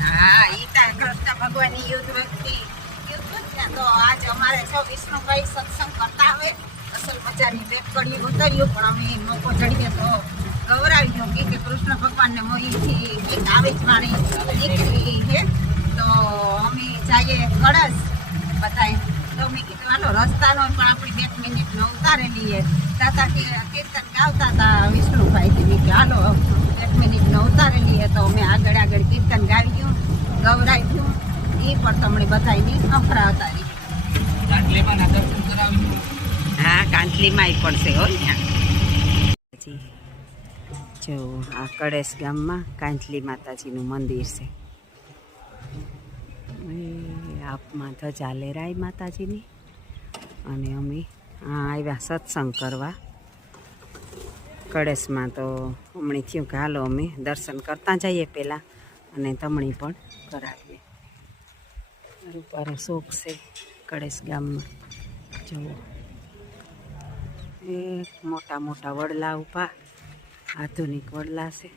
હા, ઈ તાર કૃષ્ણ ભગવાનની યુદ્ધ વખતે તો આજ અમારે છો વિષ્ણુભાઈ સત્સંગ કરતા હોય અસલ મજાની રેકડી ઉતર્યું પણ અમે મોકો ચડીએ તો ગૌરાવ્યું કે કૃષ્ણ ભગવાનને મોહીથી એક આવે જ વાણી દીકરી છે તો અમે જઈએ કળશ બતાય તો મેં કીધું હાલો રસ્તાનો પણ આપણી 2 મિનિટનો ઉતારેલી તાતા કીર્તન ગાવતા હતા વિષ્ણુભાઈ મેં કે હાલો 1 મિનિટનો ઉતારેલી તો અમે આગળ કીર્તન ગાવ્યું ગૌરાવ્યું એ પણ તમને બધાની અફરા ઉતારી. હા, કાંઠલીમાં પણ છે હો ત્યાં. જો આ કળેશ ગામમાં કાંઠલી માતાજીનું મંદિર છે. આપમાં ધજા લહેરાય માતાજીની અને અમે આવ્યા સત્સંગ કરવા કળેશમાં. તો હમણાં થયું કે હાલો અમે દર્શન કરતા જઈએ પહેલાં અને તમણી પણ કરાવીએ. રૂપારો શોખ છે કળેશ ગામમાં. જુઓ એક મોટા મોટા વડલા ઊભા, આધુનિક વડલા છે.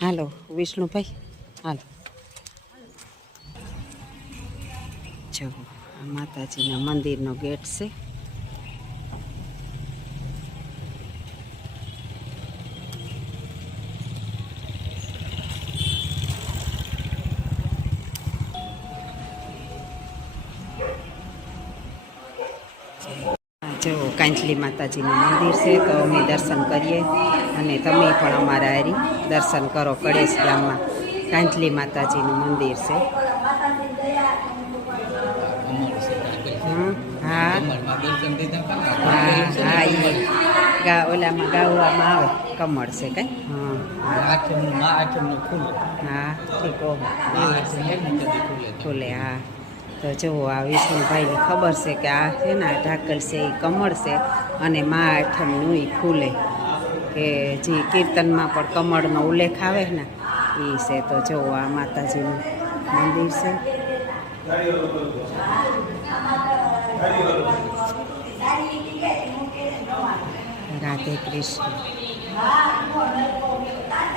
હાલો વિષ્ણુભાઈ હાલો. જો આ માતાજીના મંદિરનો ગેટ છે. જો કાંઠલી માતાજીનું મંદિર છે તો અમે દર્શન કરીએ અને તમે પણ અમારા હારી દર્શન કરો. કળેશ ગામમાં કાંઠલી માતાજીનું મંદિર છે. હા હા હા, ઓલામાં ગાવામાં આવે કમળ છે કઈ. હા ખુલે. હા તો જુઓ આ વિષ્ણુભાઈને ખબર છે કે આ છે ને ઢાકલ છે એ કમળ છે અને મા આઠમનું એ ખુલે કે જે કીર્તનમાં પણ કમળનો ઉલ્લેખ આવે ને એ છે. તો જુઓ આ માતાજીનું મંદિર છે. રાધે કૃષ્ણ.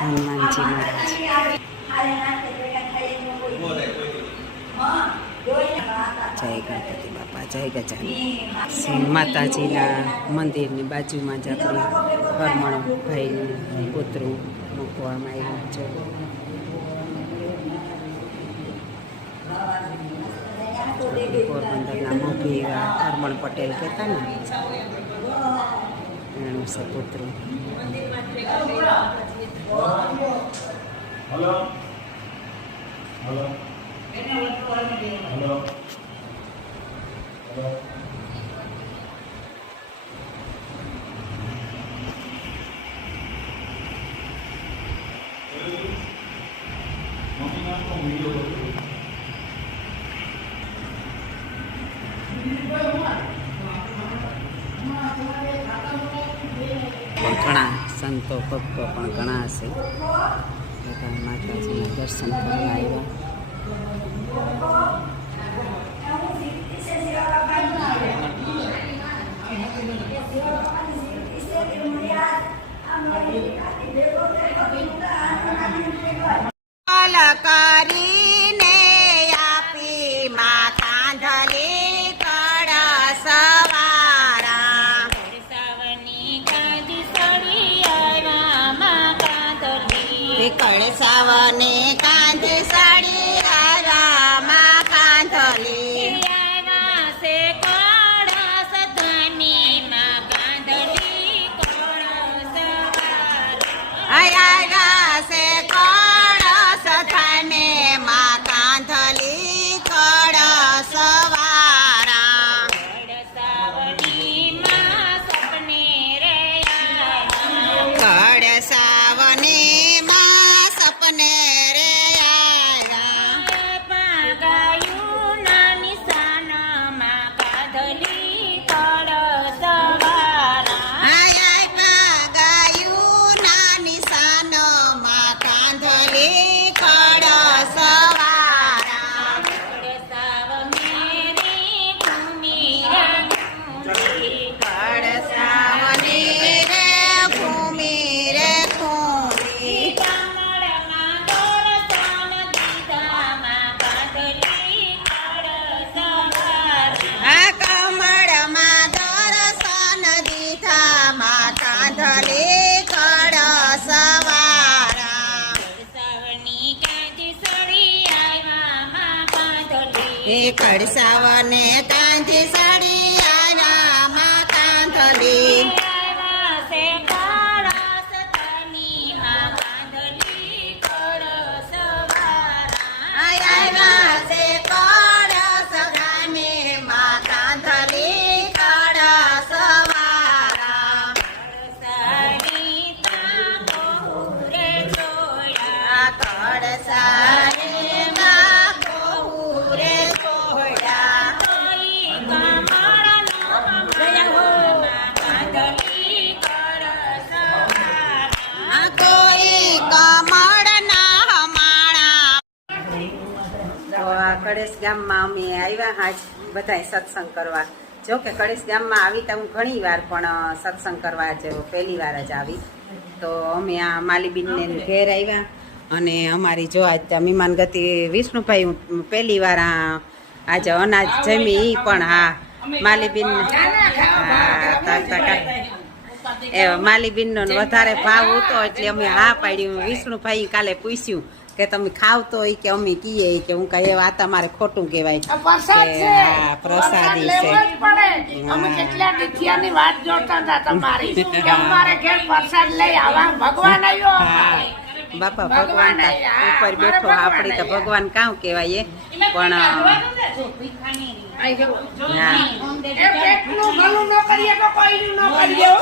હનુમાનજી મહારાજ. જય ગણપતિ બાપા, જય ગજાનન. માતાજીના મંદિરની બાજુમાં જ આપણી હરમણ ભાઈનું પુતળું મૂકવામાં આવ્યું છે. પોરબંદરના મોભી હરમણ પટેલ કહેતા ને એનું છે પુતળું. ઘણા સંતો ભક્તો પણ ઘણા હશે. માતાજીના દર્શન કરવા આવ્યા. કરીને આપી માં કાંધલી કળસવારા કળસાવને કાંધી સાડી આવ્યા માં કાંધલી આવ્યા છે કળશ થાને માં કાંધલી કળસવારા કળસાવને માં સપને રે એ કળસાવને કાંધી સાડી આવ્યા માં કાંધલી કળેશ ગામમાં અમે આવ્યા આજ બધાય સત્સંગ કરવા. જો કે કળેશ ગામમાં આવી તો હું ઘણી વાર પણ સત્સંગ કરવા જ પહેલી વાર જ આવી. તો અમે આ માલીબીનને ઘેર આવ્યા અને અમારી જો આજ મહેમાન ગતિ વિષ્ણુભાઈ હું પહેલી વાર આજે અનાજ જમી એ પણ હા માલીબીન એ માલીબીનનો વધારે ભાવ હતો એટલે અમે હા પાડ્યું. વિષ્ણુભાઈ કાલે પૂછ્યું કે તમે ખાવ તો એ કે અમે કીએ કે હું કઈ આ તમારે ખોટું કહેવાય પ્રસાદી છે. અમે કેટલા તિથિયાની વાત જોતા હતા તમારી કે અમારે ઘેર પ્રસાદ લઈ આવા ભગવાન આવ્યો. બાપા ભગવાન ઉપર બેઠો આપણી તો ભગવાન કાં કહેવાય પણ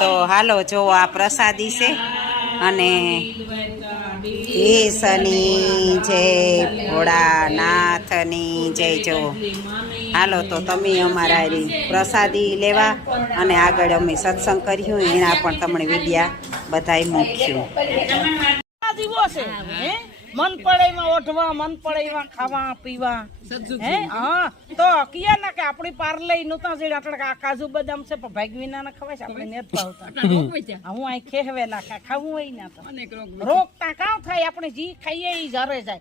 તો હાલો જો આ પ્રસાદી છે અને ઈશની જય ભોળાનાથની જય. જો હાલો તો તમે અમારા પ્રસાદી લેવા અને આગળ અમે સત્સંગ કર્યું એના પણ તમને વિદ્યા બધાય મૂક્યું. મન પડે એમાં ઓઢવા, મન પડે એમાં ખાવા પીવા. હા તો કિયા ના કે આપણી પાર્લે નું તો જે આ કાજુ બદામ છે પણ ભાગવીના ના ખવાય છે આપણે નેત ભાવતા. હું અહીં ખેહવે ના ખાવું હોય ના તો રોગ તા કામ થાય આપણે જી ખાઈએ ઈ જરે જાય.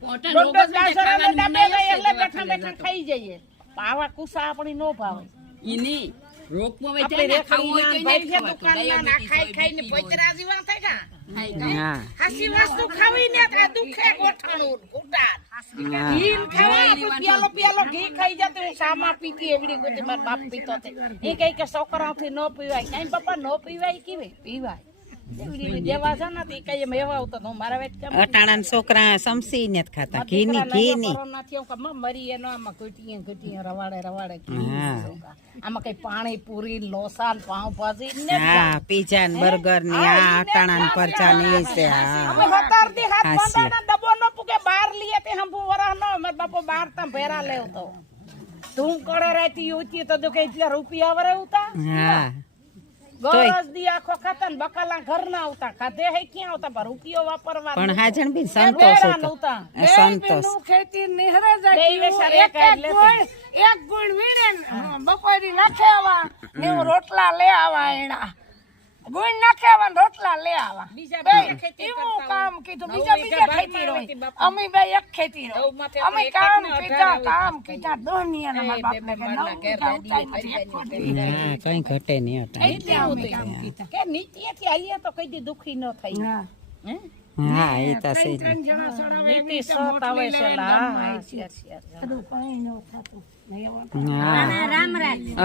એટલે બેઠા બેઠા ખાઈ જઈએ. આવા કુસા આપણી નો ભાવે ઈની હાસી વસ્તુ ખાવી ને દુખે ગોઠણું પિયાલો પિયાલો ઘી ખાઈ જતો શામાં પીતી એવડી ગોતી મારા બાપ પીતો એ કઈ કે છોકરાઓથી ન પીવાય. કઈ બાપા ન પીવાય કેવાય પીવાય દેવા છે ને કઈ મેવા આવતો મારા અટાણા છોકરા સમસી ને ખાતા ઘી ની ઘી ની મરી એનો આમાં ઘટીએ ઘટીએ રવાડે રવાડે આમાં કઈ પાણી પૂરી લોસા પાઉં ભાજી પીઝા ને બર્ગર ની આ અટાણા પરચા ની છે. ડબ્બો નો પૂકે બાર લીએ તે હંભુ વરા નો માર બાપો બાર તા ભેરા લેવતો તું કડે રહેતી ઉતી તો કે એટલા રૂપિયા વરે ઉતા. હા ગોરસ દી આખો ખાતા ને બકાલા ઘર ના આવતા ખાધે હે ક્યાં આવતા પર રૂપિયો વાપરવા પણ હાજણ બી સંતોષ હતો. સંતોષ ખેતી નિહરે જાય એક ગુણ વીણે બપોરી નાખે આવા ને રોટલા લે આવા એના ગુણ નાખે આવા રોટલા લે આવા એવું કામ કીધું. બીજા ખેતી રહી અમે બે એક ખેતી રહી અમે કામ કીધા દોનિયા ના બાપ ને કઈ ઘટે નહીં કે નીચેથી હાલીએ તો કઈ દી દુખી ન થઈ. હા એ તો છે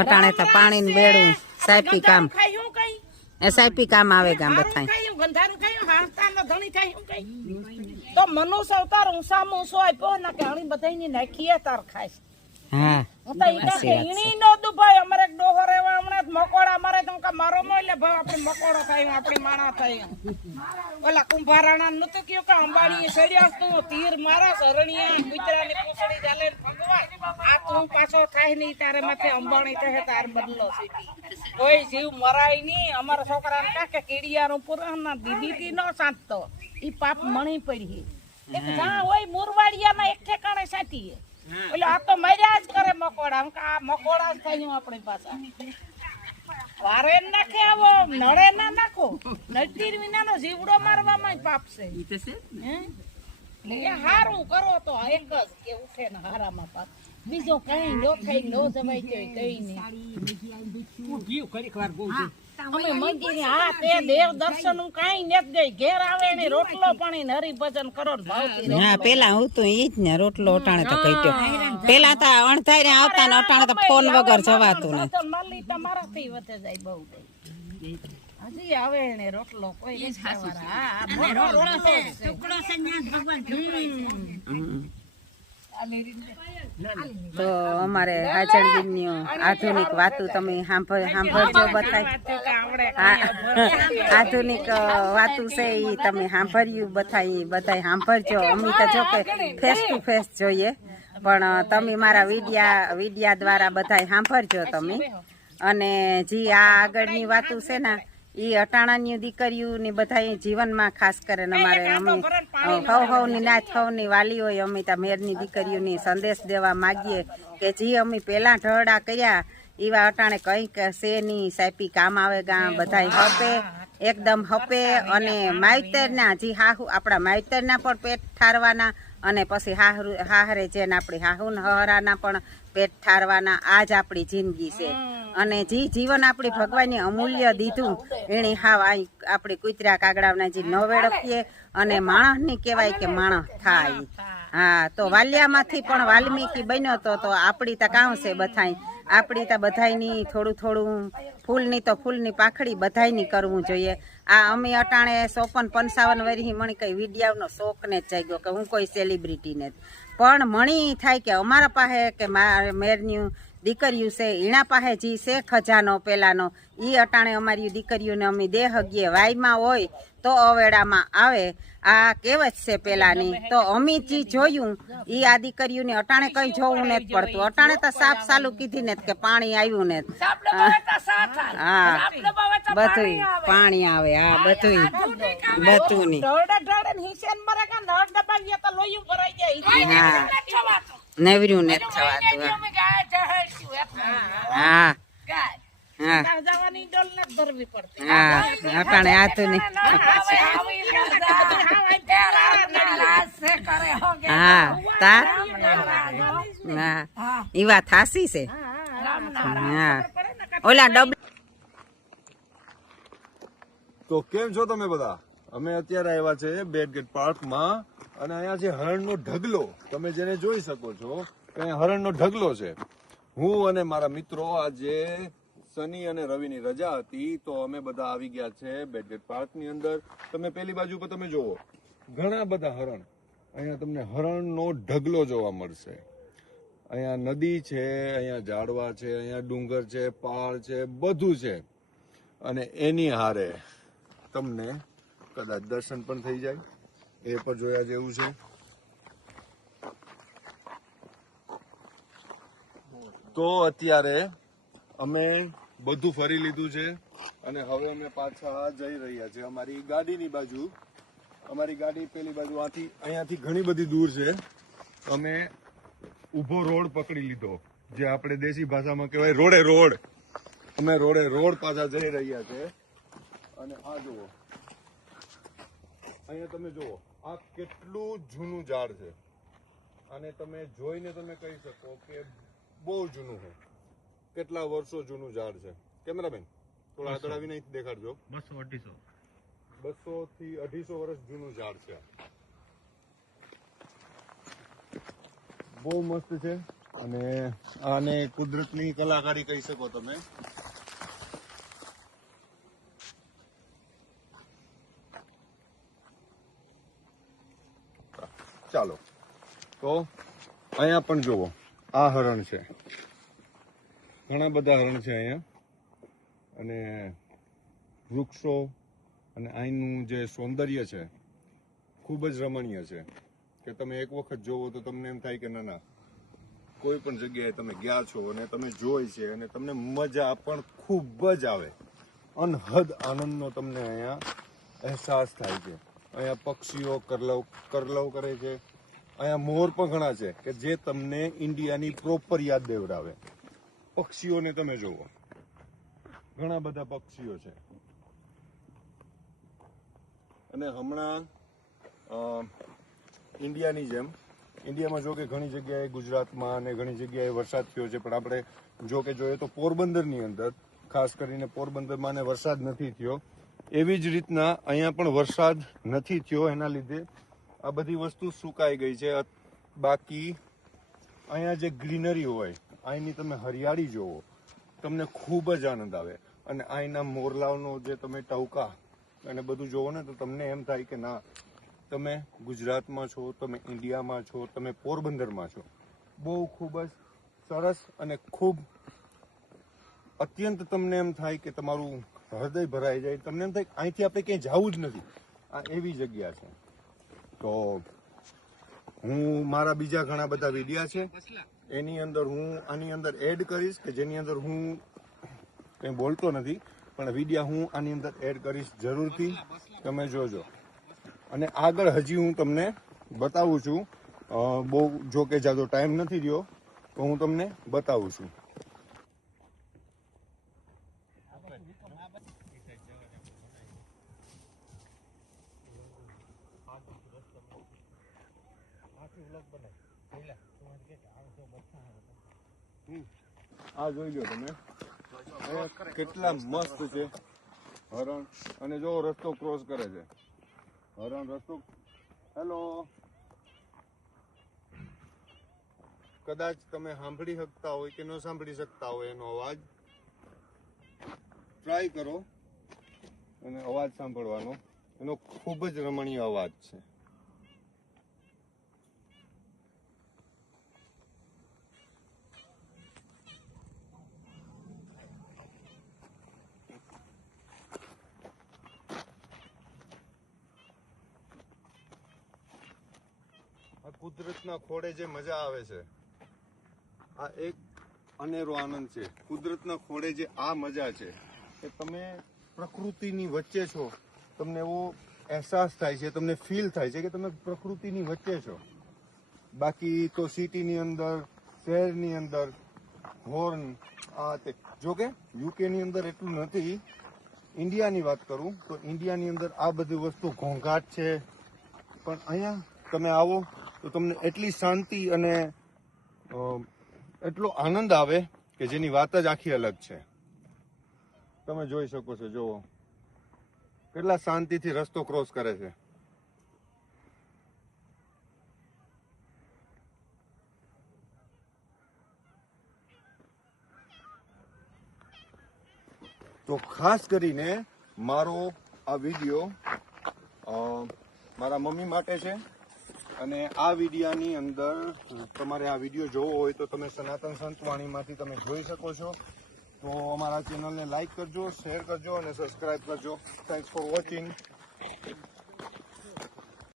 અટાણે તો પાણી ને બેડું સાઈપી કામ સાઈપી કામ આવે ગામ બધા તો મનુષ્ય અવતાર ઊંસા મૂસો આપ્યો ને કે હણી બધા ની નાખીએ તાર ખાય. હા અમારે ડોહો રેવા હમણાં મકોડા મારે તો મારો નો એટલે ભાઈ આપડે મકોડો થાય આપડે માણા થાય. ઓલા કુંભારાણા નતું કયું કે અંબાડી સડ્યા તું તીર મારા સરણિયા કુતરાની પૂછડી ચાલે ભગવાન આ તું પાછો થાય નહીં તારે માથે અંબાણી થાય તાર બદલો સીધી કોઈ જીવ મરાય નહીં. અમારા છોકરાને કાકે કીડિયાનું પુરાણ દીદી નો સાંધતો ઈ પાપ મણી પડી જ્યાં હોય મુરવાડિયામાં એક ઠેકાણે સાચીએ એટલે આ તો મર્યા જ કરે મકોડા. આ મકોડા જ થયું આપણી પાસે વારે નાખે આવો નડે ના નાખો નડતી વિનાનો જીવડો મારવામાં પાપ છે. હારું કરો તો એક જ કે ઉઠે ને હારામાં પાપ બીજો કઈ નો થાય નો જવાય કઈ નહીં. અમે મંદિરે હા તે દેવ દર્શન હું કાંઈ નથી ગઈ. ઘેર આવે ને રોટલો પાણી ને હરિભજન કરો ને ભાવથી હા પેલા હું તો ઈ જ ને રોટલો અટાણે તો કઈટ્યો પેલા તો અણધારે આવતા ને અટાણે તો ફોન વગર જવાતું ને તો મળી તમારાથી વધે જાય બહુ હજી આવે ને રોટલો કોઈ રિક્ષાવાળા. હા મોટો રોટલો તો અમારે હાજરબીનની આધુનિક વાતું તમે સાંભળજો બધાય. આધુનિક વાતું છે ઈ તમે સાંભળ્યું બધાય સાંભળજો. અમે તો જો કે ફેસ ટુ ફેસ જોઈએ પણ તમે મારા વિડિયા દ્વારા બધાય સાંભળજો તમે. અને જે આ આગળની વાતું છે ને ઈ અટાણાની દીકરીઓ ને બધા જીવનમાં ખાસ કરીને અમારે અમે હવની નાચ હવની વાલી હોય અમે ત્યાં મેરની દીકરીઓની સંદેશ દેવા માગીએ કે જે અમે પેલા ઢળડા કર્યા એવા અટાણે કંઈક છે નહીં સાપી કામ આવે ગા બધા હપે એકદમ હપે. અને માવતરના જે હાહુ આપણા માવતરના પણ પેટ ઠારવાના અને પછી હાહરે જેને આપણી હાહુ હરાના પણ પેટ ઠારવાના. આ જ આપણી જિંદગી છે. અને જે જીવન આપણી ભગવાનને અમૂલ્ય દીધું એને હાવ આપણી કૂતરા કાગડાના જે ન વેડકીએ અને માણસની કહેવાય કે માણસ થાય. હા તો વાલિયામાંથી પણ વાલ્મીકી બન્યો તો આપણી તો કામ છે બધાય. આપણી તો બધાયની થોડું ફૂલની તો ફૂલની પાખડી બધાયની કરવું જોઈએ. આ અમે અટાણે 54-55 વર્ષથી મણી કઈ વિડિયાનો શોખ ને જ જાગ્યો કે હું કોઈ સેલિબ્રિટીને પણ મણી થાય કે અમારા પાસે કે મારે મેરની દીકરીઓ છે એના પાસે જે છે ખજાનો પેલાનો એ અટાણે અમારી દીકરીઓને અમે દે હગીએ. વાયમાં હોય તો અવેડામાં આવે આ કહેવત છે પેલાની. તો અમે જે જોયું એ આ દીકરીઓને અટાણે કઈ જોવું નથી પડતું. અટાણે તો સાફ સાલું કીધી ને કે પાણી આવ્યું ને હા બધું પાણી આવે. હા બધું ની હા નવર્યું ને થવાતું. હા હા હા અટાણે આધુનિક હા તાર હા ઈ વાત હાસી છે. હા ઓલા ડબ તો કેમ છો તમે બધા? અમે અત્યારે આવ્યા છે બેટગેટ પાર્કમાં અને અહીંયા છે હરણનો ઢગલો. તમે જેને જોઈ શકો છો કે અહીંયા હરણનો ઢગલો છે. હું અને મારા મિત્રો આજે શનિ અને રવિની રજા હતી તો અમે બધા આવી ગયા છે બેટગેટ પાર્કની અંદર. તમે પેલી બાજુ પર તમે જુઓ ઘણા બધા હરણ. અહીંયા તમને હરણનો ઢગલો જોવા મળશે. અહીંયા નદી છે, અહીંયા ઝાડવા છે, અહીંયા ડુંગર છે, પહાડ છે, બધું છે. અને એની હારે તમને કદાચ દર્શન પણ થઈ જાય એ પણ જોયા જેવું છે. તો અત્યારે અમે બધું ફરી લીધું છે અને હવે અમે પાછા જઈ રહ્યા છીએ અમારી ગાડીની બાજુ. અમારી ગાડી પેલી બાજુ અહીંયાથી ઘણી બધી દૂર છે. અમે ઊભો રોડ પકડી લીધો જે આપણે દેશી ભાષામાં કહેવાય રોડે રોડ. અમે રોડે રોડ પાછા જઈ રહ્યા છે. અને આ જુઓ અહીંયા તમે જુઓ આ કેટલું જૂનું ઝાડ છે અને તમે જોઈને તમે કહી શકો કે બહુ જૂનું છે. કેટલા વર્ષો જૂનું ઝાડ છે. કેમેરામેન થોડા આગળ આવીને દેખાડજો. 200 થી 250 વર્ષ જૂનું ઝાડ છે. બહુ મસ્ત છે અને આને કુદરતની કલાકારી કહી શકો તમે. ચાલો તો અહીંયા પણ જુઓ આ હરણ છે. ઘણા બધા હરણ છે અહીંયા અને વૃક્ષો અને અહીંનું જે સૌંદર્ય છે ખૂબ જ રમણીય છે કે તમે એક વખત જોવો તો તમને એમ થાય કે ના કોઈ પણ જગ્યાએ તમે ગયા છો અને તમે જોઈ છે અને તમને મજા પણ ખૂબ જ આવે. અનહદ આનંદનો તમને અહીંયા અહેસાસ થાય છે. અહીંયા પક્ષીઓ કરલવ કરે છે. અહીંયા મોર પણ ઘણા છે કે જે તમને ઇન્ડિયાની પ્રોપર યાદ દેવડાવે. પક્ષીઓને તમે જુઓ ઘણા બધા પક્ષીઓ છે. અને હમણાં ઇન્ડિયાની જેમ ઇન્ડિયામાં જો કે ઘણી જગ્યાએ ગુજરાતમાં અને ઘણી જગ્યાએ વરસાદ થયો છે પણ આપણે જો કે જોઈએ તો પોરબંદરની અંદર ખાસ કરીને પોરબંદરમાં ને વરસાદ નથી થયો, એવી જ રીતના અહીંયા પણ વરસાદ નથી થયો. એના લીધે આ બધી વસ્તુ સુકાઈ ગઈ છે. બાકી અહીંયા જે ગ્રીનરી હોય, અહીંની તમે હરિયાળી જોવો, તમને ખૂબ જ આનંદ આવે. અને અહીંના મોરલાઓનો જે તમે ટવકા અને બધું જોવો ને, તો તમને એમ થાય કે ના, તમે ગુજરાતમાં છો, તમે ઇન્ડિયામાં છો, તમે પોરબંદરમાં છો. બહુ ખૂબ જ સરસ અને ખૂબ અત્યંત તમને એમ થાય કે તમારું હૃદય ભરાઈ જાય. તમને એમ થાય કે અહીંથી આપણે ક્યાંય જવું જ નથી, આ એવી જગ્યા છે. તો હું મારા બીજા ઘણા બધા વિડીયા છે, એની અંદર હું આની અંદર એડ કરીશ, કે જેની અંદર હું કંઈ બોલતો નથી, પણ વિડીયા હું આની અંદર એડ કરીશ જરૂરથી, તમે જોજો. અને આગળ હજી હું તમને બતાવું છું. બહુ જો કે જાજો ટાઈમ નથી રહ્યો, તો હું તમને બતાવું છું. આ જોઈ લો તમે, કેટલા મસ્ત છે હરણ. અને જો રસ્તો ક્રોસ કરે છે હરણ, રસ્તો. હેલો, કદાચ તમે સાંભળી શકતા હોય કે ન સાંભળી શકતા હોય એનો અવાજ, ટ્રાય કરો અને અવાજ સાંભળવાનો. એનો ખૂબ જ રમણીય અવાજ છે. કુદરતના ખોળે જે મજા આવે છે, આ એક અનેરો આનંદ છે. કુદરતના ખોળે જે આ મજા છે, કે તમે પ્રકૃતિની વચ્ચે છો, તમને એવો અહેસાસ થાય છે, તમને ફીલ થાય છે કે તમે પ્રકૃતિની વચ્ચે છો. બાકી તો સિટીની અંદર, શહેરની અંદર હોર્ન આ તે. જો કે યુકેની અંદર એટલું નથી. ઇન્ડિયાની વાત કરું તો ઇન્ડિયાની અંદર આ બધી વસ્તુ ઘોંઘાટ છે, પણ અહીંયા તમે આવો તો તમને એટલી શાંતિ અને એટલો આનંદ આવે કે જેની વાત જ આખી અલગ છે. તમે જોઈ શકો છો, જુઓ કેટલા શાંતિથી રસ્તો ક્રોસ કરે છે. તો ખાસ કરીને મારો આ વિડીયો મારા મમ્મી માટે છે. અને આ વિડીયાની અંદર તમારે આ વિડીયો જોવો હોય તો તમે સનાતન સંતવાણીમાંથી તમે જોઈ શકો છો. તો અમારા ચેનલને લાઈક કરજો, શેર કરજો અને સબસ્ક્રાઈબ કરજો. Thanks for watching.